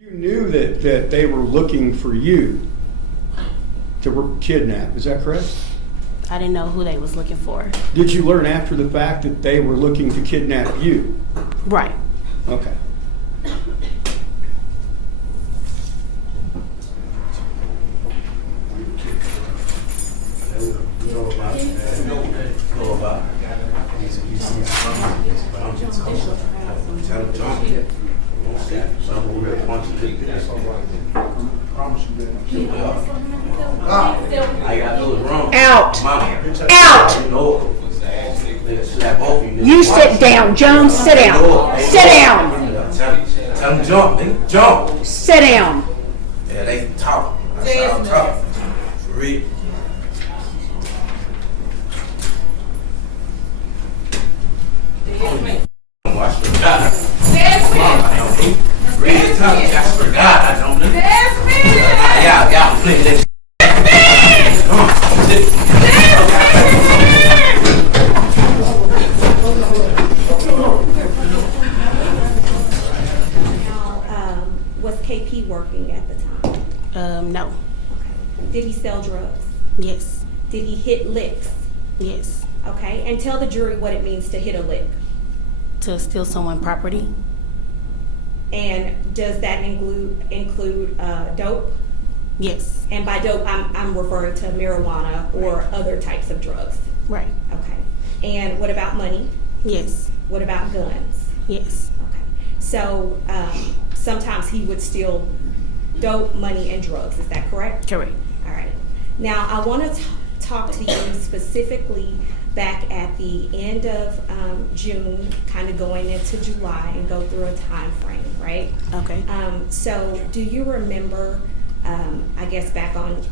You knew that they were looking for you to kidnap, is that correct? I didn't know who they was looking for. Did you learn after the fact that they were looking to kidnap you? Right. Okay. Out. Out. You sit down. Jones, sit down. Sit down. Tell them jump, nigga. Jump. Sit down. Yeah, they talk. I'm talking. For real. I forgot. Real talk. I forgot. I don't know. Y'all, please. Was KP working at the time? No. Okay. Did he sell drugs? Yes. Did he hit licks? Yes. Okay. And tell the jury what it means to hit a lick. To steal someone's property. And does that include dope? Yes. And by dope, I'm referring to marijuana or other types of drugs. Right. Okay. And what about money? Yes. What about guns? Yes. Okay. So sometimes he would steal dope, money, and drugs. Is that correct? Correct. All right. Now I want to talk to you specifically back at the end of June, kind of going into July, and go through a time frame, right? Okay. So do you remember, I guess back on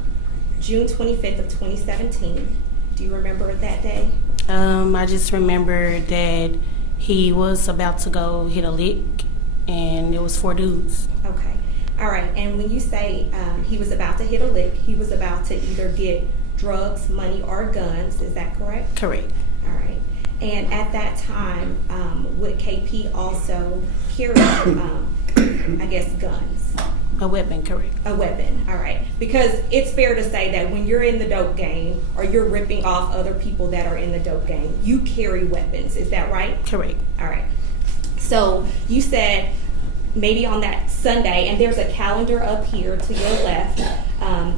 June 25th of 2017, do you remember that day? I just remember that he was about to go hit a lick, and it was 4 dudes. Okay. All right. And when you say he was about to hit a lick, he was about to either get drugs, money, or guns. Is that correct? Correct. All right. And at that time, would KP also carry, I guess, guns? A weapon, correct. A weapon, all right. Because it's fair to say that when you're in the dope game or you're ripping off other people that are in the dope game, you carry weapons. Is that right? Correct. All right. So you said maybe on that Sunday, and there's a calendar up here to your left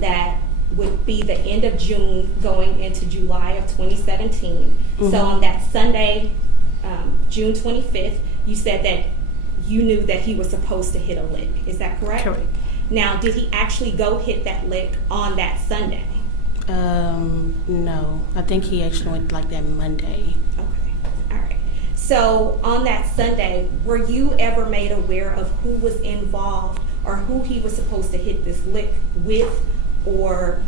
that would be the end of June going into July of 2017. So on that Sunday, June 25th, you said that you knew that he was supposed to hit a lick. Is that correct? Correct. Now, did he actually go hit that lick on that Sunday? No. I think he actually went like that Monday. Okay. All right. So on that Sunday, were you ever made aware of who was involved or who he was supposed to hit this lick with, or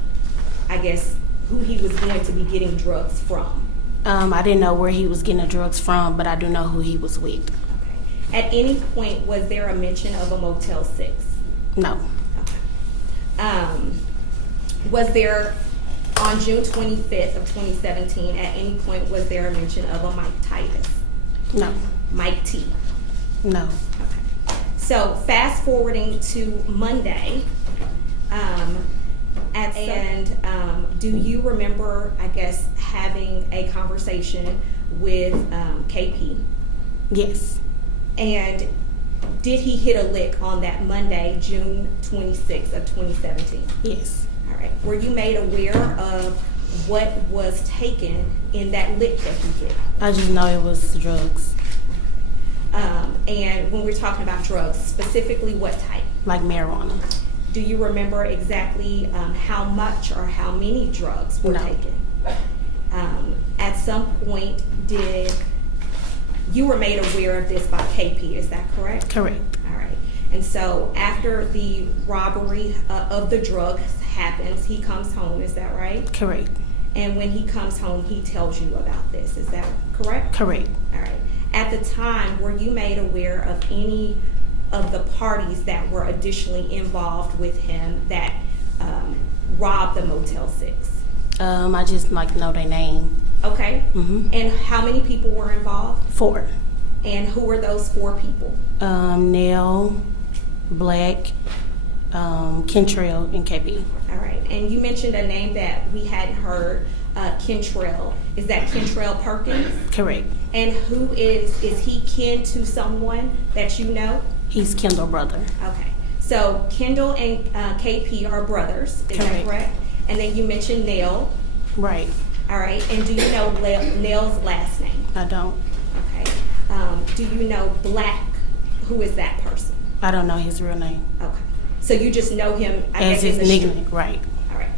I guess who he was going to be getting drugs from? I didn't know where he was getting the drugs from, but I do know who he was with. Okay. At any point, was there a mention of a Motel 6? No. Okay. Was there, on June 25th of 2017, at any point, was there a mention of a Mike Titus? No. Mike T? No. Okay. So fast forwarding to Monday, do you remember, I guess, having a conversation with KP? Yes. And did he hit a lick on that Monday, June 26th of 2017? Yes. All right. Were you made aware of what was taken in that lick that he did? I just know it was drugs. And when we're talking about drugs, specifically what type? Like marijuana. Do you remember exactly how much or how many drugs were taken? At some point, you were made aware of this by KP, is that correct? Correct. All right. And so after the robbery of the drugs happens, he comes home, is that right? Correct. And when he comes home, he tells you about this, is that correct? Correct. All right. At the time, were you made aware of any of the parties that were additionally involved with him that robbed the Motel 6? I just know their name. Okay. And how many people were involved? 4. And who were those 4 people? Nell, Black, Kentrell, and KB. All right. And you mentioned a name that we hadn't heard, Kentrell. Is that Kentrell Perkins? Correct. And who is he kin to someone that you know? He's Kendall brother. Okay. So Kendall and KP are brothers. Is that Correct. correct? And then you mentioned Nell. Right. All right. And do you know Nell's last name? I don't. Okay. Do you know Black? Who is that person? I don't know his real name. Okay. So you just know him, I As guess, in his the nickname. Right. All right.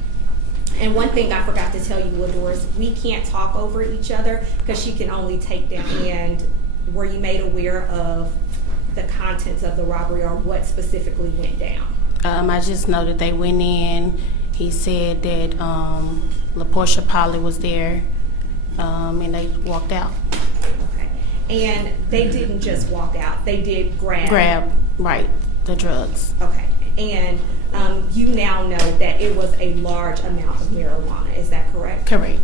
And one thing I forgot to tell you, Lador, is we can't talk over each other because she can only take down. And were you made aware of the contents of the robbery or what specifically went down? I just know that they went in. He said that LaPortia Polly was there, and they walked out. Okay. And they didn't just walk out. They did Grab, right, the drugs. Okay. And you now know that it was a large amount of marijuana. Is that correct? Correct.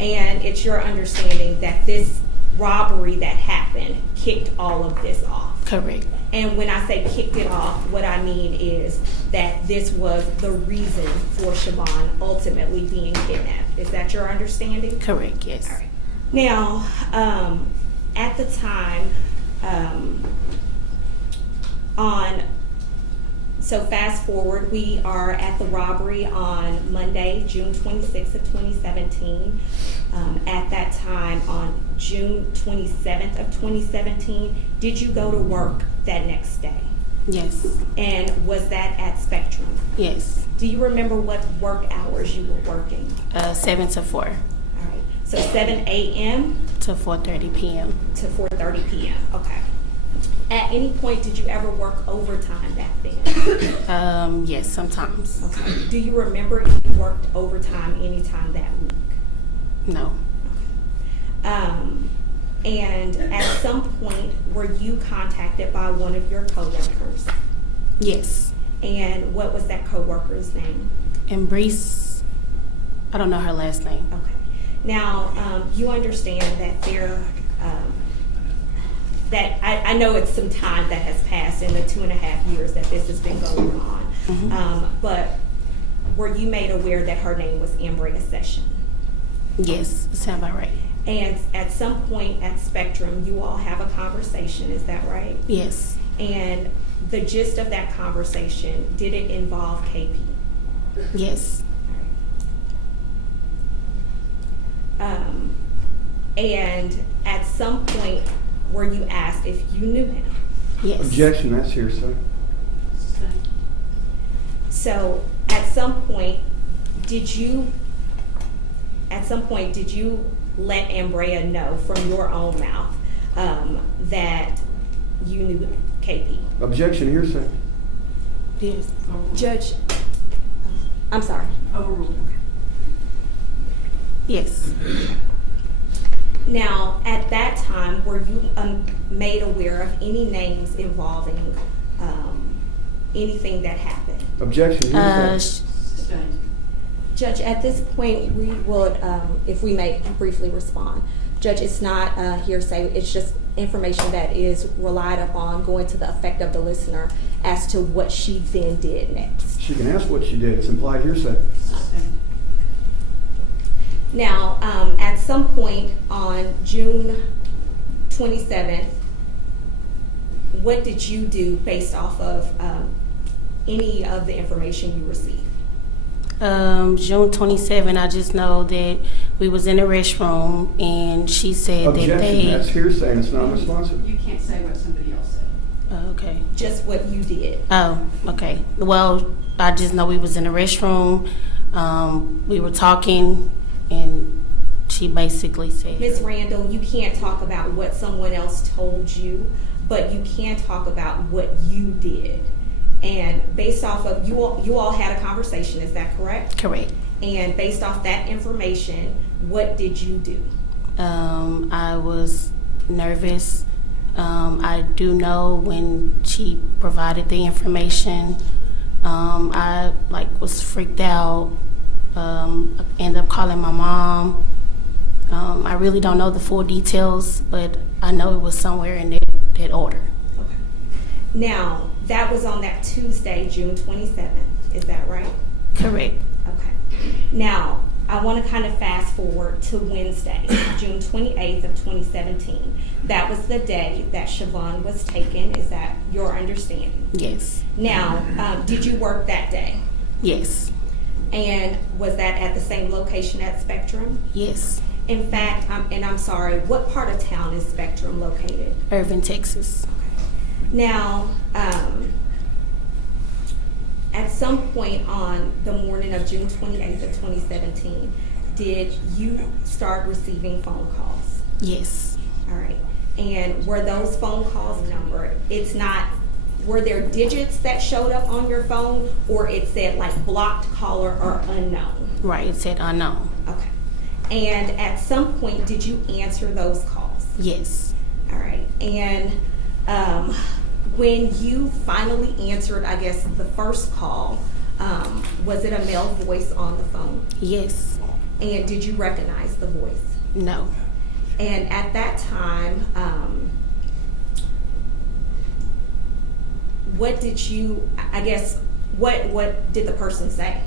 And it's your understanding that this robbery that happened kicked all of this off. Correct. And when I say kicked it off, what I mean is that this was the reason for Shavon ultimately being kidnapped. Is that your understanding? Correct, yes. All right. Now, at the time, so fast forward, we are at the robbery on Monday, June 26th of 2017. At that time, on June 27th of 2017, did you go to work that next day? Yes. And was that at Spectrum? Yes. Do you remember what work hours you were working? 7 to 4. All right. So 7 a.m. to 4:30 p.m. to 4:30 p.m. Okay. At any point, did you ever work overtime back then? Yes, sometimes. Okay. Do you remember if you worked overtime anytime that week? No. And at some point, were you contacted by one of your coworkers? Yes. And what was that coworker's name? Embrace. I don't know her last name. Okay. Now, you understand that I know it's some time that has passed in the 2.5 years that this has been going on. Mm-hmm. But were you made aware that her name was Ambrea Session? Yes, sound about right. And at some point at Spectrum, you all have a conversation, is that right? Yes. And the gist of that conversation, did it involve KP? Yes. And at some point, were you asked if you knew him? Yes. Objection, that's hearsay. So at some point, did you let Ambrea know from your own mouth that you knew KP? Objection, hearsay. Yes. Judge, I'm sorry. Overruled. Yes. Now, at that time, were you made aware of any names involving anything that happened? Objection, hearsay. Sustained. Judge, at this point, we would, if we may briefly respond. Judge, it's not hearsay, it's just information that is relied upon going to the effect of the listener as to what she then did next. She can ask what she did. It's implied hearsay. Sustained. Now, at some point on June 27th, what did you do based off of any of the information you received? June 27, I just know that we was in the restroom and she said Objection, that they... that's hearsay and it's not responsive. You can't say what somebody else said. Okay. Just what you did. Oh, okay. Well, I just know we was in the restroom. We were talking and she basically said... Ms. Randle, you can't talk about what someone else told you, but you can talk about what you did. And based off of, you all had a conversation, is that correct? Correct. And based off that information, what did you do? I was nervous. I do know when she provided the information, I was freaked out. I ended up calling my mom. I really don't know the full details, but I know it was somewhere in that order. Okay. Now, That was on that Tuesday, June 27th. Is that right? Correct. Okay. Now, I want to kind of fast forward to Wednesday, June 28th of 2017. That was the day that Shavon was taken. Is that your understanding? Yes. Now, did you work that day? Yes. And was that at the same location at Spectrum? Yes. In fact, I'm sorry, what part of town is Spectrum located? Irving, Texas. Now, at some point on the morning of June 28th of 2017, did you start receiving phone calls? Yes. All right. And were those phone calls numbered? Were there digits that showed up on your phone, or it said like blocked caller or unknown? Right, it said unknown. Okay. And at some point, did you answer those calls? Yes. All right. And when you finally answered, I guess, the first call, was it a male voice on the phone? Yes. And did you recognize the voice? No. And at that time, what did the person say?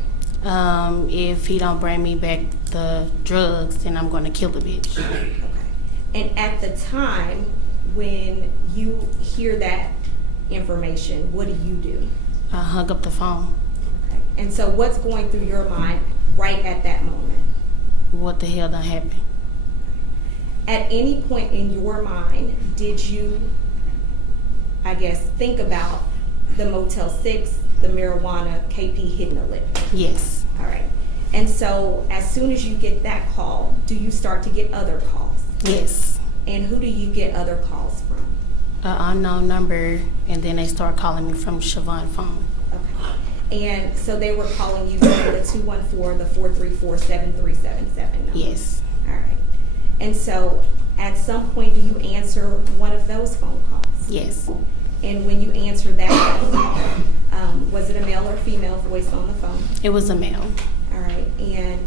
If he don't bring me back the drugs, then I'm gonna kill the bitch. Okay. And at the time, when you hear that information, what do? I hung up the phone. Okay. And so what's going through your mind right at that moment? What the hell done happened? At any point in your mind, did you, I guess, think about the Motel 6, the marijuana, KP hitting a lick? Yes. All right. And so as soon as you get that call, do you start to get other calls? Yes. And who do you get other calls from? An unknown number, and then they start calling me from Shavon phone. Okay. And so they were calling you from the 214, the 434-7377 number? Yes. All right. And so at some point, do you answer one of those phone calls? Yes. And when you answer that phone, was it a male or female voice on the phone? It was a male. All right. And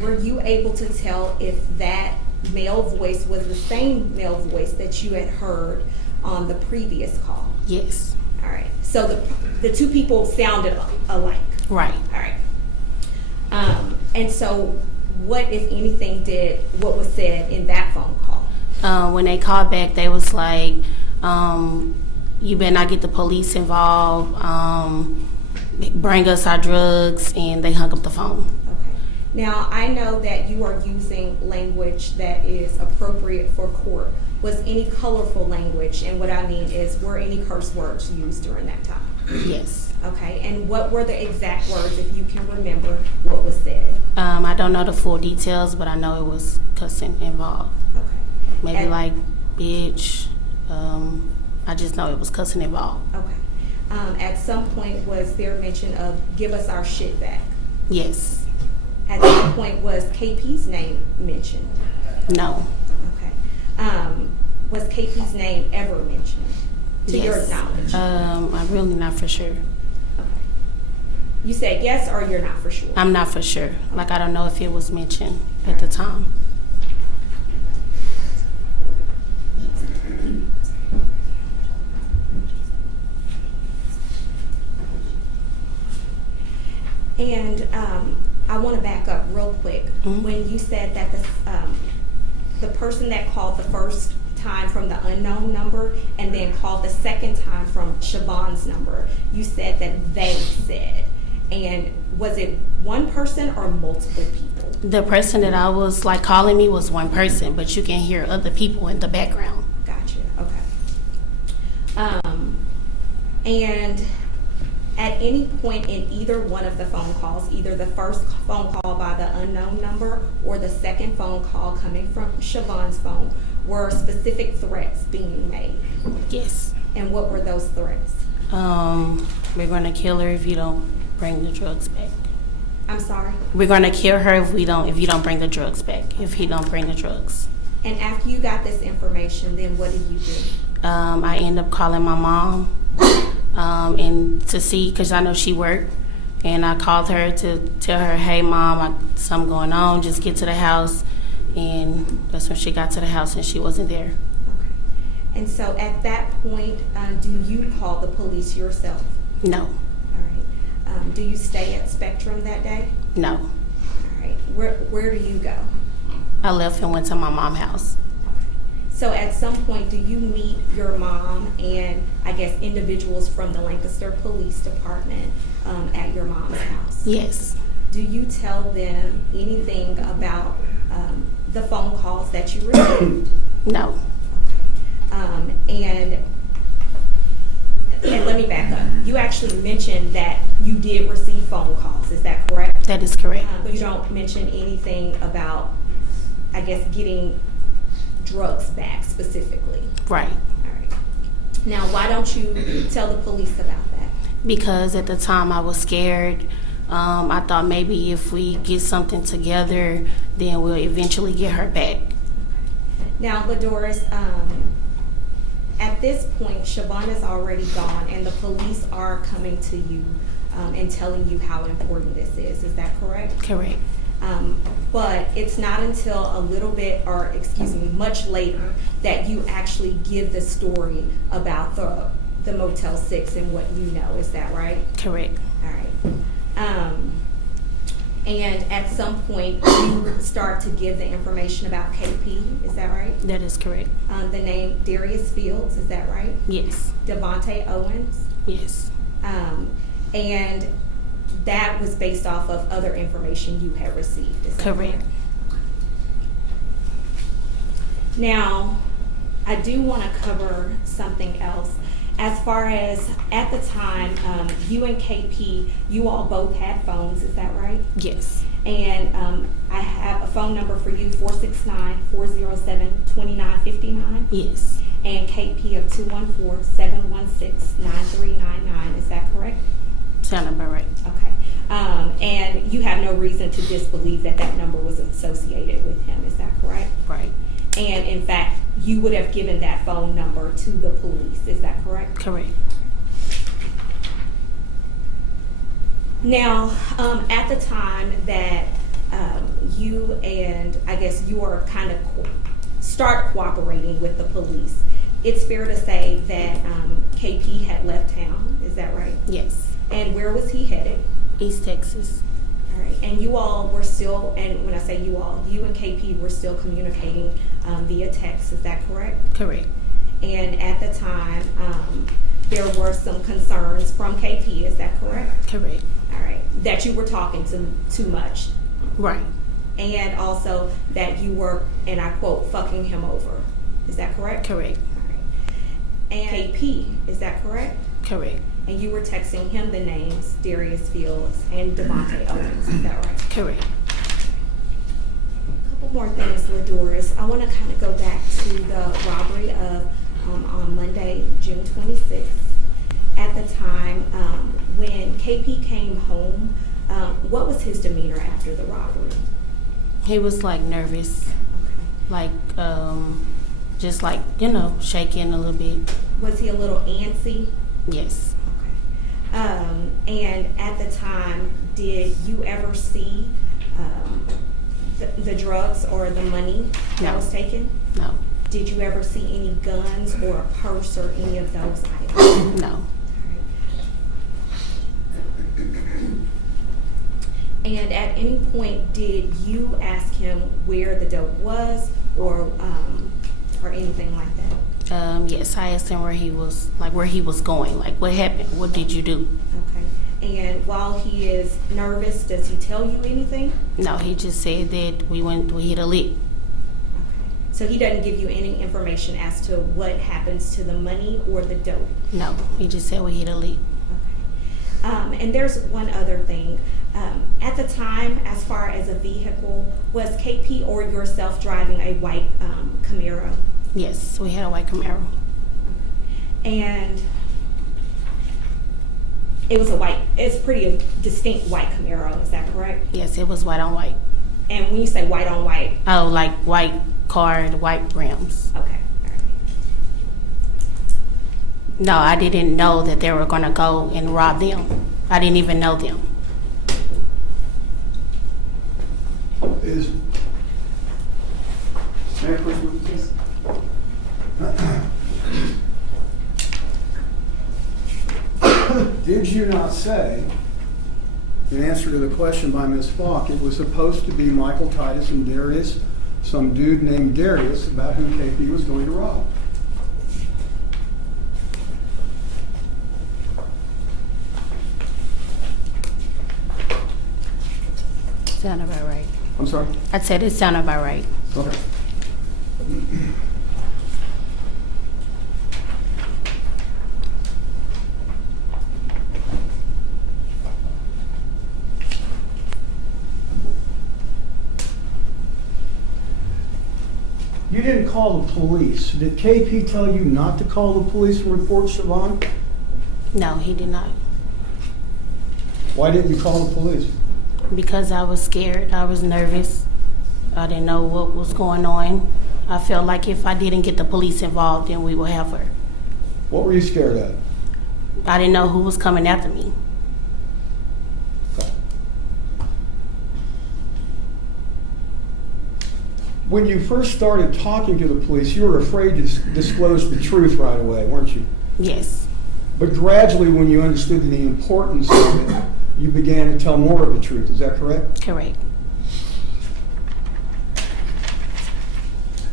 were you able to tell if that male voice was the same male voice that you had heard on the previous call? Yes. All right. So the two people sounded alike. Right. All right. And so what, if anything, what was said in that phone call? When they called back, they was like, you better not get the police involved, bring us our drugs, and they hung up the phone. Okay. Now, I know that you are using language that is appropriate for court. Was any colorful language, and what I mean is, were any curse words used during that time? Yes. Okay, and what were the exact words, if you can remember what was said? I don't know the full details, but I know it was cussing involved. Okay. Maybe And- like bitch. I just know it was cussing involved. Okay. At some point, was there mention of give us our shit back? Yes. At some point, was KP's name mentioned? No. Okay. Was KP's name ever mentioned, to your Yes. knowledge? I'm really not for sure. Okay. You said yes, or you're not for sure? I'm not for sure. Like, I don't know if it was mentioned at the time. And I want to back up real quick. Mhm. When you said that the person that called the first time from the unknown number and then called the second time from Shavon's number, you said that they said. And was it one person or multiple people? The person that I was like calling me was one person, but you can hear other people in the background. Gotcha. Okay. And at any point in either one of the phone calls, either the first phone call by the unknown number or the second phone call coming from Shavon's phone, were specific threats being made? Yes. And what were those threats? We're gonna kill her if you don't bring the drugs back. I'm sorry? We're gonna kill her if you don't bring the drugs back. If he don't bring the drugs. And after you got this information, then what did you do? I end up calling my mom, and to see, cause I know she worked, and I called her to tell her, hey mom, something going on, just get to the house. And that's when she got to the house and she wasn't there. Okay. And so at that point, do you call the police yourself? No. All right. Do you stay at Spectrum that day? No. All right. Where do you go? I left and went to my mom's house. So at some point, do you meet your mom and I guess individuals from the Lancaster Police Department at your mom's house? Yes. Do you tell them anything about the phone calls that you received? No. And let me back up. You actually mentioned that you did receive phone calls. Is that correct? That is correct. But you don't mention anything about, I guess, getting drugs back specifically. Right. All right. Now, why don't you tell the police about that? Because at the time I was scared. I thought maybe if we get something together, then we'll eventually get her back. Now, Ladoris, at this point, Shavon is already gone, and the police are coming to you and telling you how important this is. Is that correct? Correct. But it's not until a little bit, or excuse me, much later, that you actually give the story about the Motel 6 and what you know. Is that right? Correct. All right. And at some point, you start to give the information about KP. Is that right? That is correct. The name Darius Fields. Is that right? Yes. Devontae Owens. Yes. And that was based off of other information you had received. Is that Correct. Now, I do want to cover something else. As far as at the time, you and KP, you all both had phones. Is that right? Yes. And I have a phone number for you, 469-407-2959. Yes. And KP of 214-716-9399. Is that correct? Sound about right. Okay. And you have no reason to disbelieve that that number was associated with him. Is that correct? Right. And in fact, you would have given that phone number to the police. Is that correct? Correct. Now, at the time that you and I guess you are kind of start cooperating with the police, it's fair to say that KP had left town. Is that right? Yes. And where was he headed? East Texas. All right. And you all were still, and when I say you all, you and KP were still communicating via text. Is that correct? Correct. And at the time, there were some concerns from KP. Is that correct? Correct. All right. That you were talking too much. Right. And also that you were, and I quote, fucking him over. Is that correct? Correct. All right. And KP, is that correct? Correct. And you were texting him the names Darius Fields and Devontae Owens. Is that right? Correct. A couple more things, Ladoris. I want to kind of go back to the robbery of on Monday, June 26th. At the time when KP came home, what was his demeanor after the robbery? He was like nervous, Okay. like just like, shaking a little bit. Was he a little antsy? Yes. Okay. And at the time, did you ever see the drugs or the money that No. was taken? No. Did you ever see any guns or a purse or any of those items? No. And at any point, did you ask him where the dope was or anything like that? Yes, I asked him where he was going, like what happened, what did you do? Okay. And while he is nervous, does he tell you anything? No, he just said that we hit a lick. Okay. So he doesn't give you any information as to what happens to the money or the dope? No, he just said we hit a lick. Okay. And there's one other thing. At the time, as far as a vehicle, was KP or yourself driving a white Camaro? Yes, we had a white Camaro. And it's pretty distinct white Camaro, is that correct? Yes, it was white on white. And when you say white on white? Oh, like white car, the white rims. Okay, all right. No, I didn't know that they were gonna go and rob them. I didn't even know them. May I please? Yes. did you not say, in answer to the question by Ms. Falk, it was supposed to be Michael Titus and Darius, some dude named Darius, about who KP was going to rob? Sound about right. I'm sorry? I said it sounded about right. Okay. You didn't call the police. Did KP tell you not to call the police and report Shavon? No, he did not. Why didn't you call the police? Because I was scared. I was nervous. I didn't know what was going on. I felt like if I didn't get the police involved, then we would have her. What were you scared of? I didn't know who was coming after me. Okay. When you first started talking to the police, you were afraid to disclose the truth right away, weren't you? Yes, But gradually, when you understood the importance of it, you began to tell more of the truth. Is that correct? correct.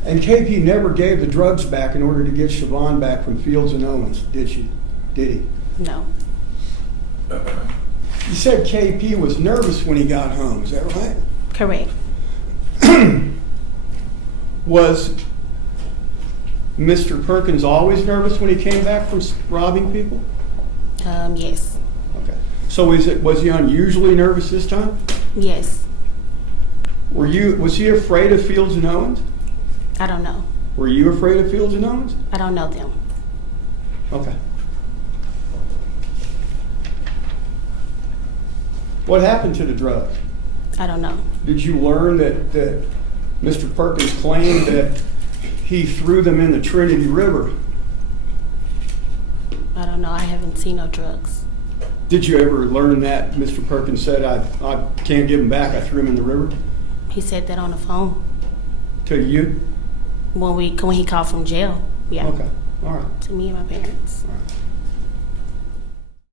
And KP never gave the drugs back in order to get Shavon back from Fields and Owens, did she? Did he? No, You said KP was nervous when he got home. Is that right? correct. Was Mr. Perkins always nervous when he came back from robbing people? Yes, Okay. So was he unusually nervous this time? yes. Was he afraid of Fields and Owens? I don't know. Were you afraid of Fields and Owens? I don't know them. Okay. What happened to the drugs? I don't know. Did you learn that Mr. Perkins claimed that he threw them in the Trinity River? I don't know. I haven't seen no drugs. Did you ever learn that Mr. Perkins said, I can't give them back, I threw them in the river? He said that on the phone To you? when he called from jail. Yeah, Okay, all right. to me and my parents. All right.